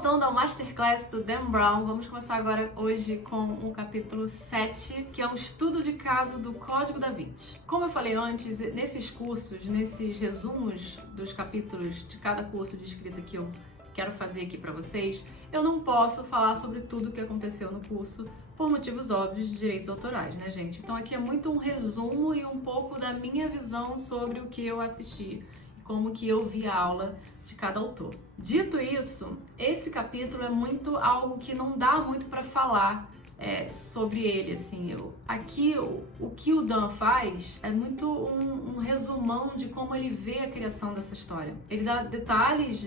voltando ao Masterclass do Dan Brown, vamos começar agora hoje com o capítulo 7, que é um estudo de caso do Código da Vinci. Como eu falei antes, nesses cursos, nesses resumos dos capítulos de cada curso de escrita que eu quero fazer aqui para vocês, eu não posso falar sobre tudo o que aconteceu no curso por motivos óbvios de direitos autorais, né, gente? Então aqui é muito um resumo e um pouco da minha visão sobre o que eu assisti, como que eu vi a aula de cada autor. Dito isso, esse capítulo é muito algo que não dá muito para falar sobre ele, assim. Aqui, o que o Dan faz é muito um resumão de como ele vê a criação dessa história. Ele dá detalhes,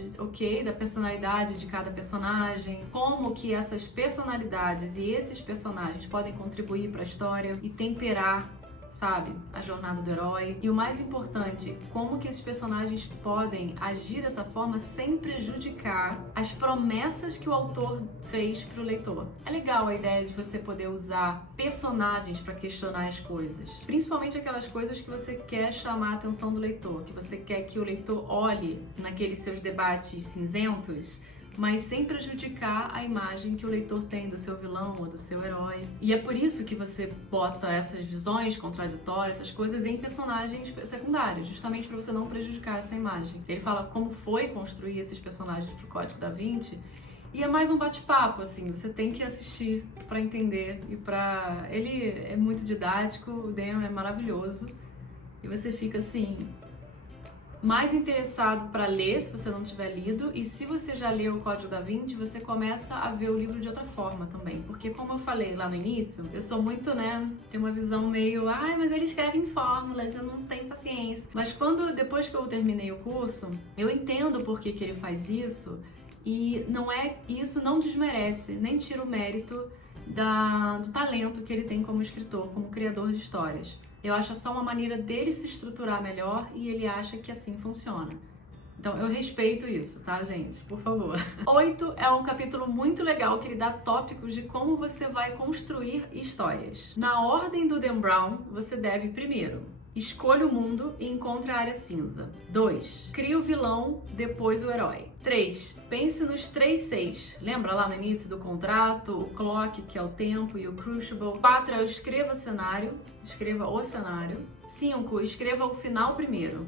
da personalidade de cada personagem, como que essas personalidades e esses personagens podem contribuir para a história e temperar, sabe, a jornada do herói. E o mais importante, como que esses personagens podem agir dessa forma sem prejudicar as promessas que o autor fez pro leitor. É legal a ideia de você poder usar personagens para questionar as coisas, principalmente aquelas coisas que você quer chamar a atenção do leitor, que você quer que o leitor olhe naqueles seus debates cinzentos, mas sem prejudicar a imagem que o leitor tem do seu vilão ou do seu herói. E é por isso que você bota essas visões contraditórias, essas coisas em personagens secundários, justamente para você não prejudicar essa imagem. Ele fala como foi construir esses personagens pro Código da Vinci, e é mais um bate-papo, assim, você tem que assistir para entender Ele é muito didático, o Dan é maravilhoso, e você fica assim mais interessado para ler, se você não tiver lido, e se você já leu o Código da Vinci, você começa a ver o livro de outra forma também, porque como eu falei lá no início, eu sou muito, tenho uma visão meio, mas ele escreve em fórmulas, eu não tenho paciência. Mas depois que eu terminei o curso, eu entendo por que ele faz isso, e isso não desmerece, nem tira o mérito do talento que ele tem como escritor, como criador de histórias. Eu acho só uma maneira dele se estruturar melhor e ele acha que assim funciona. Então eu respeito isso, tá, gente? Por favor. 8 é um capítulo muito legal que ele dá tópicos de como você vai construir histórias. Na ordem do Dan Brown, você deve primeiro: escolha o mundo e encontre a área cinza. 2. Crie o vilão, depois o herói. 3. Pense nos 3 Cs. Lembra lá no início do contrato, o clock, que é o tempo, e o crucible. 4. Escreva o cenário. 5. Escreva o final primeiro.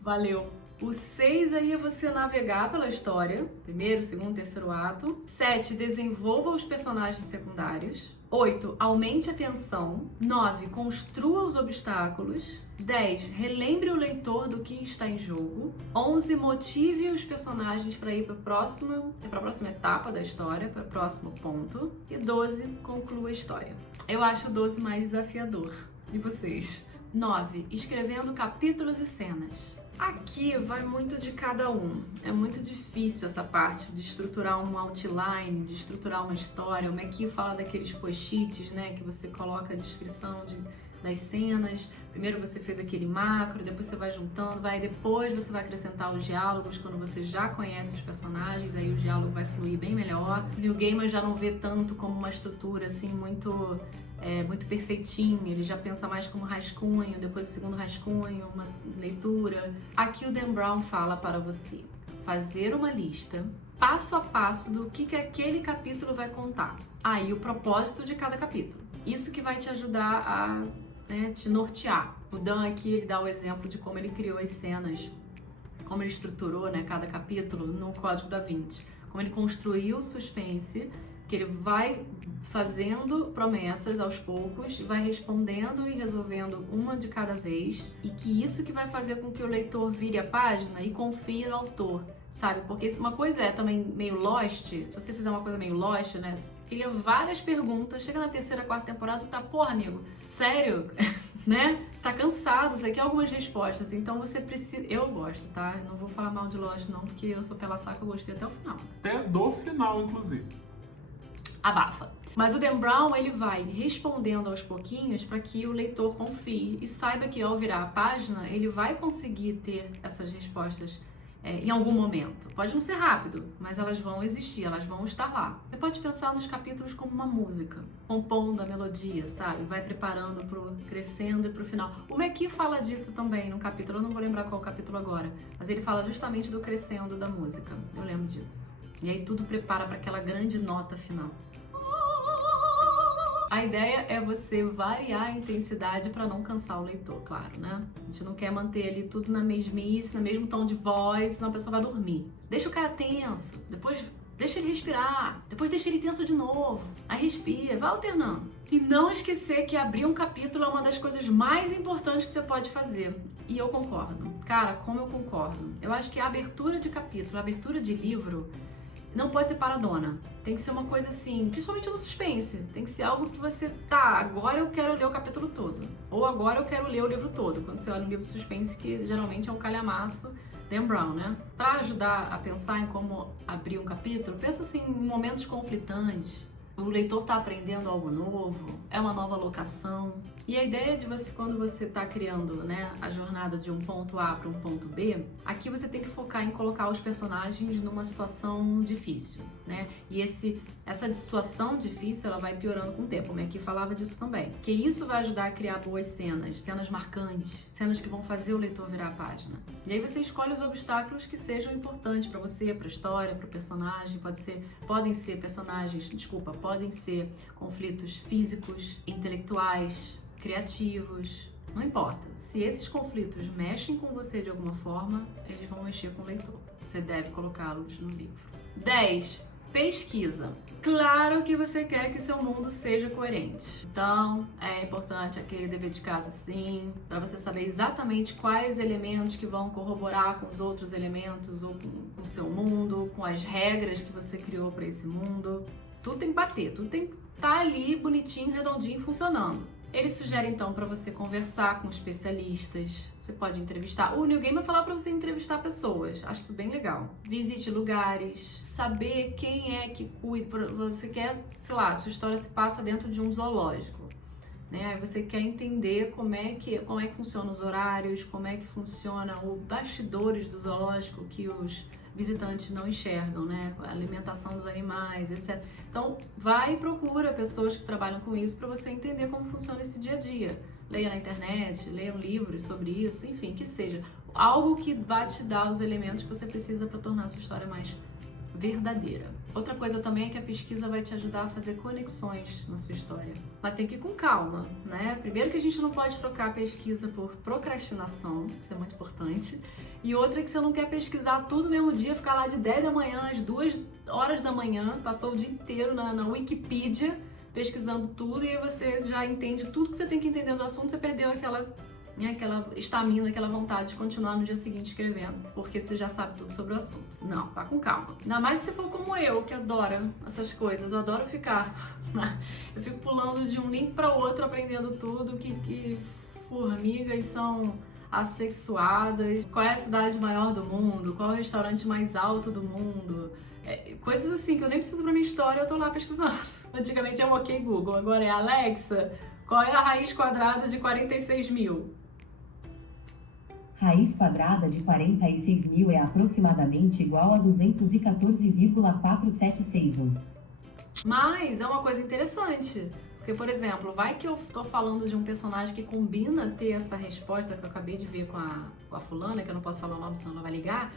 Valeu! O 6 aí é você navegar pela história. Primeiro, segundo, terceiro ato. 7. Desenvolva os personagens secundários. 8. Aumente a tensão. 9. Construa os obstáculos. 10. Relembre o leitor do que está em jogo. 11. Motive os personagens para ir para a próxima etapa da história, para o próximo ponto. E 12. Conclua a história. Eu acho o 12 mais desafiador. E vocês? 9. Escrevendo capítulos e cenas. Aqui vai muito de cada um. É muito difícil essa parte de estruturar um outline, de estruturar uma história. O McKee fala daqueles post-its, que você coloca a descrição das cenas. Primeiro você fez aquele macro, depois você vai juntando, depois você vai acrescentar os diálogos quando você já conhece os personagens, aí o diálogo vai fluir bem melhor. O Neil Gaiman já não vê tanto como uma estrutura assim muito perfeitinha, ele já pensa mais como rascunho, depois o segundo rascunho, uma leitura. Aqui o Dan Brown fala para você fazer uma lista passo a passo do que aquele capítulo vai contar. Aí o propósito de cada capítulo. Isso que vai te ajudar a te nortear. O Dan aqui ele dá o exemplo de como ele criou as cenas, como ele estruturou cada capítulo no Código da Vinci, como ele construiu o suspense, que ele vai fazendo promessas aos poucos, vai respondendo e resolvendo uma de cada vez, e que isso que vai fazer com que o leitor vire a página e confie no autor, sabe? Porque se uma coisa é também meio Lost, se você fizer uma coisa meio Lost, cria várias perguntas, chega na terceira, quarta temporada, porra, amigo, sério? Você tá cansado, você quer algumas respostas, então você precisa... Eu gosto, tá? Eu não vou falar mal de Lost não, porque eu sou pela saca, eu gostei até o final. Até do final, inclusive. Abafa. Mas o Dan Brown, ele vai respondendo aos pouquinhos para que o leitor confie e saiba que ao virar a página, ele vai conseguir ter essas respostas em algum momento. Pode não ser rápido, mas elas vão existir, elas vão estar lá. Você pode pensar nos capítulos como uma música, compondo a melodia, sabe? Vai preparando pro crescendo e pro final. O McKee fala disso também no capítulo, eu não vou lembrar qual capítulo agora, mas ele fala justamente do crescendo da música. Eu lembro disso. E aí tudo prepara para aquela grande nota final. A ideia é você variar a intensidade para não cansar o leitor, claro, né? A gente não quer manter ali tudo na mesmice, no mesmo tom de voz, senão a pessoa vai dormir. Deixa o cara tenso, depois deixa ele respirar, depois deixa ele tenso de novo. Aí respira, vai alternando. E não esquecer que abrir um capítulo é uma das coisas mais importantes que você pode fazer. E eu concordo. Cara, como eu concordo? Eu acho que a abertura de capítulo, a abertura de livro, não pode ser paradona. Tem que ser uma coisa assim, principalmente no suspense. Tem que ser algo que você, agora eu quero ler o capítulo todo. Ou agora eu quero ler o livro todo. Quando você olha um livro de suspense, que geralmente é um calhamaço, Dan Brown, né? Pra ajudar a pensar em como abrir um capítulo, pensa assim em momentos conflitantes. O leitor tá aprendendo algo novo, é uma nova locação. E a ideia de você, quando você tá criando, né, a jornada de um ponto A para um ponto B, aqui você tem que focar em colocar os personagens numa situação difícil, né? E essa situação difícil, ela vai piorando com o tempo. O Mackie falava disso também. Que isso vai ajudar a criar boas cenas marcantes, cenas que vão fazer o leitor virar a página. E aí você escolhe os obstáculos que sejam importantes para você, para a história, para o personagem. Podem ser conflitos físicos, intelectuais, criativos, não importa. Se esses conflitos mexem com você de alguma forma, eles vão mexer com o leitor. Você deve colocá-los no livro. 10. Pesquisa. Claro que você quer que seu mundo seja coerente. Então, é importante aquele dever de casa, sim, para você saber exatamente quais elementos que vão corroborar com os outros elementos ou com o seu mundo, com as regras que você criou para esse mundo. Tudo tem que bater, tudo tem que estar ali bonitinho, redondinho, funcionando. Ele sugere então para você conversar com especialistas, você pode entrevistar. O Neil Gaiman fala para você entrevistar pessoas, acho isso bem legal. Visite lugares, saber quem é que cuida, você quer, sei lá, sua história se passa dentro de um zoológico, né? Aí você quer entender como é que funcionam os horários, como é que funciona os bastidores do zoológico que os visitantes não enxergam, né? A alimentação dos animais, etc. Então, vai e procura pessoas que trabalham com isso para você entender como funciona esse dia a dia. Leia na internet, leia livros sobre isso, enfim, que seja algo que vai te dar os elementos que você precisa para tornar a sua história mais verdadeira. Outra coisa também é que a pesquisa vai te ajudar a fazer conexões na sua história. Mas tem que ir com calma, né? Primeiro que a gente não pode trocar a pesquisa por procrastinação, isso é muito importante. E outra é que você não quer pesquisar tudo no mesmo dia, ficar lá de 10 da manhã às 2 horas da manhã, passou o dia inteiro na Wikipedia pesquisando tudo e aí você já entende tudo que você tem que entender do assunto, você perdeu aquela estamina, aquela vontade de continuar no dia seguinte escrevendo, porque você já sabe tudo sobre o assunto. Não, vá com calma. Ainda mais se você for como eu, que adora essas coisas. Eu adoro ficar... Eu fico pulando de um link para outro, aprendendo tudo, que formigas são assexuadas, qual é a cidade maior do mundo, qual é o restaurante mais alto do mundo. Coisas assim que eu nem preciso pra minha história, eu tô lá pesquisando. Antigamente é o OK Google, agora é Alexa, qual é a raiz quadrada de 46.000? Raiz quadrada de 46.000 é aproximadamente igual a 214,4761. Mas é uma coisa interessante, porque, por exemplo, vai que eu tô falando de um personagem que combina ter essa resposta que eu acabei de ver com a fulana, que eu não posso falar o nome, senão ela vai ligar.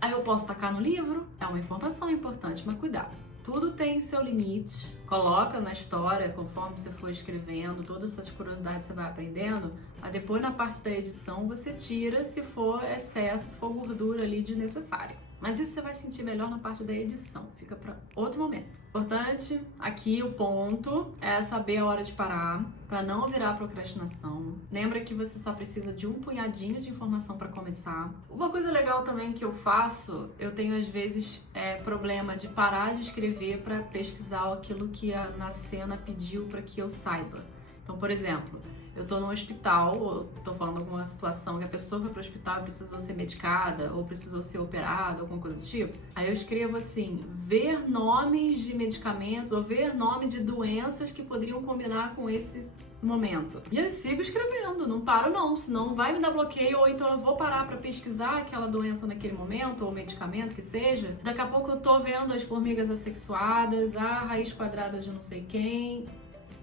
Aí eu posso tacar no livro, é uma informação importante, mas cuidado. Tudo tem seu limite, coloca na história, conforme você for escrevendo, todas essas curiosidades você vai aprendendo, mas depois na parte da edição você tira se for excesso, se for gordura ali desnecessária. Mas isso você vai sentir melhor na parte da edição, fica para outro momento. Importante, aqui o ponto é saber a hora de parar, para não virar procrastinação. Lembra que você só precisa de um punhadinho de informação para começar. Uma coisa legal também que eu faço, eu tenho às vezes problema de parar de escrever para pesquisar aquilo que na cena pediu para que eu saiba. Então, por exemplo, eu tô no hospital, ou tô falando de alguma situação que a pessoa foi pro hospital e precisou ser medicada, ou precisou ser operada, alguma coisa do tipo. Aí eu escrevo assim, ver nomes de medicamentos, ou ver nome de doenças que poderiam combinar com esse momento. E eu sigo escrevendo, não paro não, senão vai me dar bloqueio, ou então eu vou parar pra pesquisar aquela doença naquele momento, ou medicamento que seja. Daqui a pouco eu tô vendo as formigas assexuadas, a raiz quadrada de não sei quem,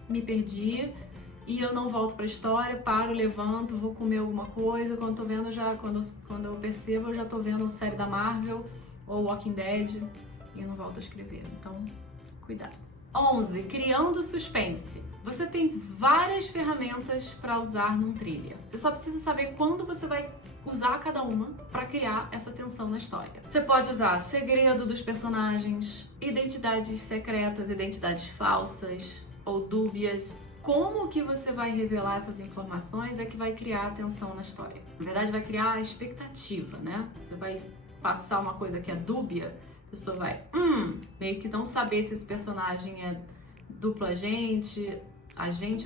me perdi. E eu não volto pra história, paro, levanto, vou comer alguma coisa. Quando tô vendo, quando eu percebo, eu já tô vendo série da Marvel ou Walking Dead. e não volta a escrever. Então, cuidado. 11. Criando suspense. Você tem várias ferramentas para usar num thriller. Você só precisa saber quando você vai usar cada uma para criar essa tensão na história. Você pode usar segredo dos personagens, identidades secretas, identidades falsas ou dúbias. Como que você vai revelar essas informações é que vai criar a tensão na história. Na verdade, vai criar a expectativa, né? Você vai passar uma coisa que é dúbia, a pessoa vai, meio que não saber se esse personagem é duplo agente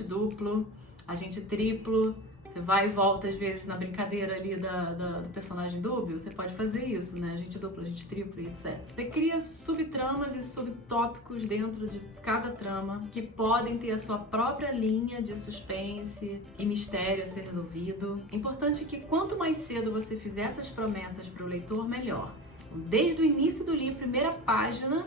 duplo, agente triplo. Você vai e volta às vezes na brincadeira ali do personagem dúbio. Você pode fazer isso, né? Agente duplo, agente triplo e etc. Você cria subtramas e subtópicos dentro de cada trama que podem ter a sua própria linha de suspense e mistério a ser resolvido. Importante que quanto mais cedo você fizer essas promessas para o leitor, melhor. Desde o início do livro, primeira página,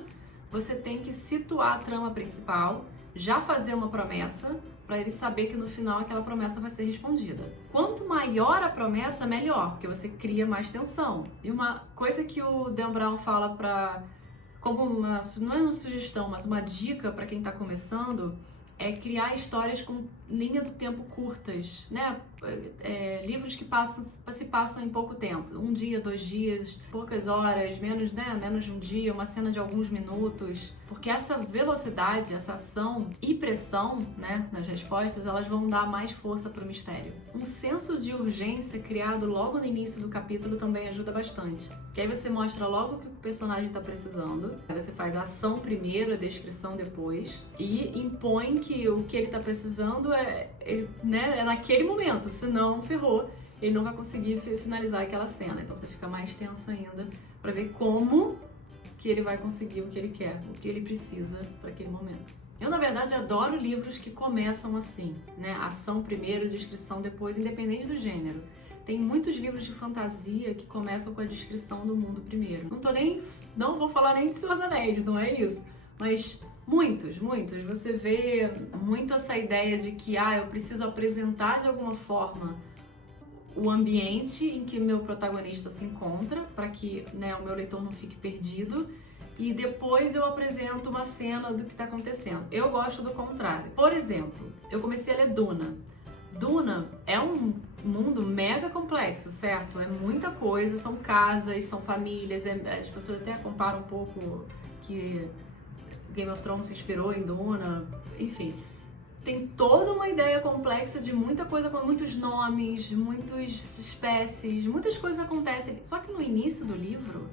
você tem que situar a trama principal, já fazer uma promessa, para ele saber que no final aquela promessa vai ser respondida. Quanto maior a promessa, melhor, porque você cria mais tensão. E uma coisa que o Dan Brown fala como uma, não é uma sugestão, mas uma dica para quem está começando, é criar histórias com linha do tempo curtas, né? Livros que se passam em pouco tempo, 1 dia, 2 dias, poucas horas, menos de um dia, uma cena de alguns minutos, porque essa velocidade, essa ação e pressão, né, nas respostas, elas vão dar mais força para o mistério. Um senso de urgência criado logo no início do capítulo também ajuda bastante, que aí você mostra logo o que o personagem está precisando, aí você faz a ação primeiro, a descrição depois, e impõe que o que ele está precisando é naquele momento, senão ferrou, ele não vai conseguir finalizar aquela cena. Então você fica mais tenso ainda para ver como que ele vai conseguir o que ele quer, o que ele precisa para aquele momento. Eu, na verdade, adoro livros que começam assim, né? Ação primeiro, descrição depois, independente do gênero. Tem muitos livros de fantasia que começam com a descrição do mundo primeiro. Não vou falar nem de Senhor dos Anéis, não é isso, mas muitos. Você vê muito essa ideia de que eu preciso apresentar de alguma forma o ambiente em que meu protagonista se encontra, para que, né, o meu leitor não fique perdido, e depois eu apresento uma cena do que está acontecendo. Eu gosto do contrário. Por exemplo, eu comecei a ler Duna. Duna é um mundo mega complexo, certo? É muita coisa, são casas, são famílias, as pessoas até comparam um pouco que Game of Thrones se inspirou em Duna, enfim. Tem toda uma ideia complexa de muita coisa, com muitos nomes, muitas espécies, muitas coisas acontecem. Só que no início do livro,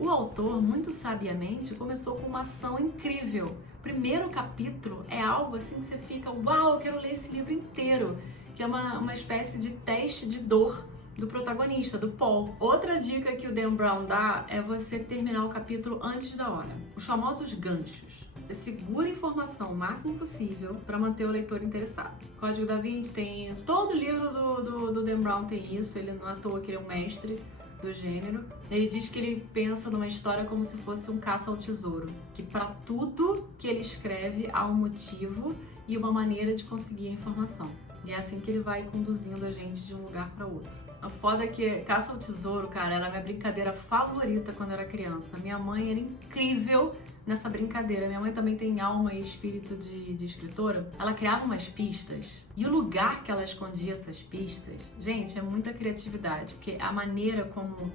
o autor, muito sabiamente, começou com uma ação incrível. O primeiro capítulo é algo assim que você fica, uau, eu quero ler esse livro inteiro, que é uma espécie de teste de dor do protagonista, do Paul. Outra dica que o Dan Brown dá é você terminar o capítulo antes da hora. Os famosos ganchos. Segura a informação o máximo possível para manter o leitor interessado. Código da Vinci tem isso. Todo livro do Dan Brown tem isso. Ele não é à toa que ele é um mestre do gênero. Ele diz que ele pensa numa história como se fosse um caça ao tesouro. Que para tudo que ele escreve há um motivo e uma maneira de conseguir a informação. E é assim que ele vai conduzindo a gente de um lugar para outro. A foda é que Caça ao Tesouro, cara, era a minha brincadeira favorita quando eu era criança. Minha mãe era incrível nessa brincadeira. Minha mãe também tem alma e espírito de escritora. Ela criava umas pistas. E o lugar que ela escondia essas pistas, gente, é muita criatividade. Porque a maneira como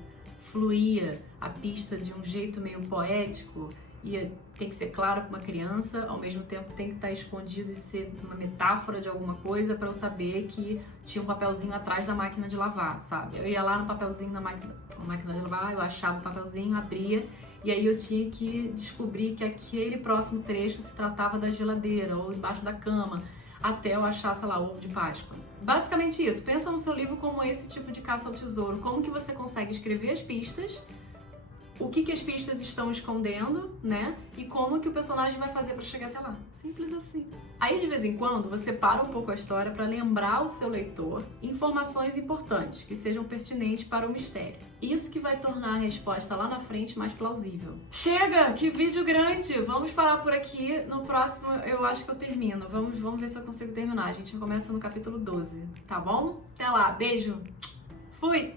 fluía a pista de um jeito meio poético, e tem que ser claro para uma criança, ao mesmo tempo tem que estar escondido e ser uma metáfora de alguma coisa para eu saber que tinha um papelzinho atrás da máquina de lavar, sabe? Eu ia lá no papelzinho na máquina de lavar, eu achava o papelzinho, abria, e aí eu tinha que descobrir que aquele próximo trecho se tratava da geladeira ou embaixo da cama, até eu achar, sei lá, ovo de Páscoa. Basicamente isso. Pensa no seu livro como esse tipo de caça ao tesouro. Como que você consegue escrever as pistas, o que as pistas estão escondendo, né? E como que o personagem vai fazer para chegar até lá. Simples assim. Aí, de vez em quando, você para um pouco a história para lembrar o seu leitor informações importantes, que sejam pertinentes para o mistério. Isso que vai tornar a resposta lá na frente mais plausível. Chega! Que vídeo grande! Vamos parar por aqui. No próximo, eu acho que eu termino. Vamos ver se eu consigo terminar. A gente começa no capítulo 12, tá bom? Até lá. Beijo! Fui!